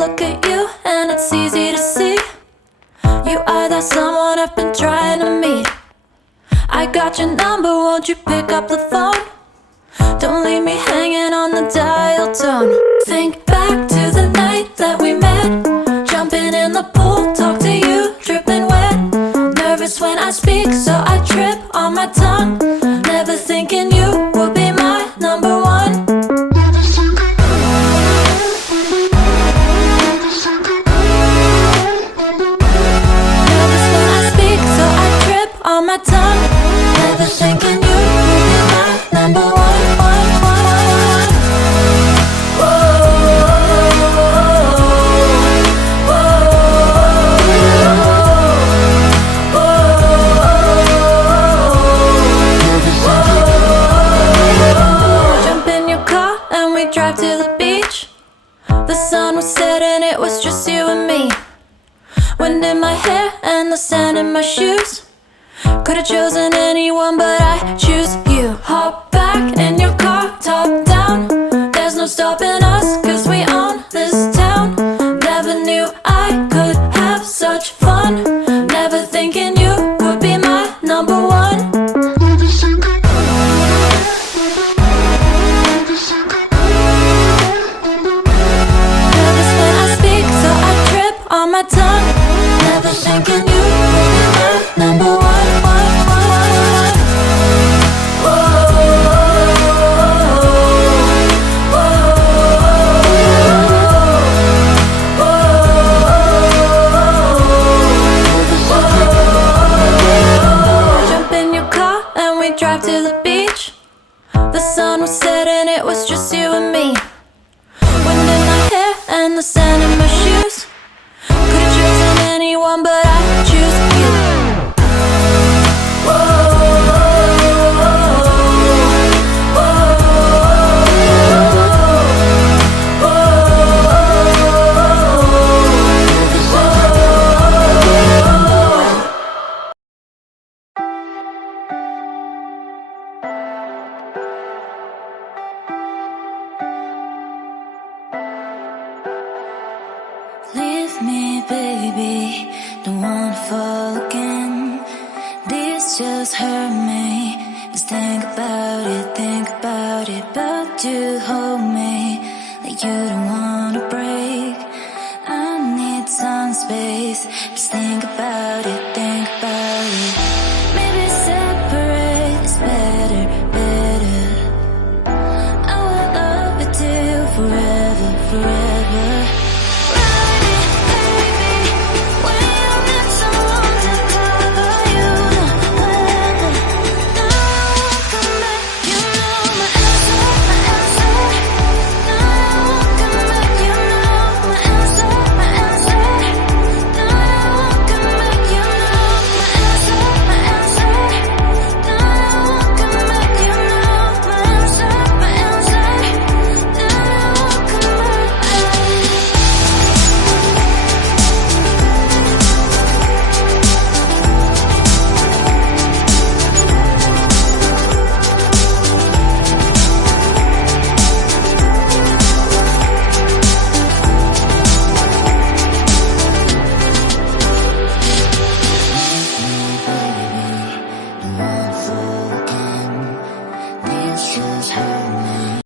look at you and it's easy to see you are that someone I've been trying to meet. I got your number, won't you pick up the phone? Don't leave me hanging on the dial tone. Think back to the night that we met, jumping in the pool, talk to you, dripping wet. Nervous when I speak, so I trip on my tongue. Never thinking you would be my number one. Nervous when I speak, so I trip on my tongue. Never thinking you would be my number one. Drive to the beach. The sun was setting, it was just you and me. Wind in my hair and the sand in my shoes. Could've chosen anyone, but I choose you. Hop back in your car, top down. There's no stopping us, cause we own this town. Never knew I could have such fun. Never thinking you would be my number one. On my tongue, never thinking you would be my number one. Jump in your car and we drive to the beach. The sun was setting, it was just you and me. Wind in my hair and the sand in my shoes. Could've chosen anyone, but I choose you. Leave me, baby, don't wanna fall again. This just hurt me. Just think about it, but you hold me like you don't wanna break.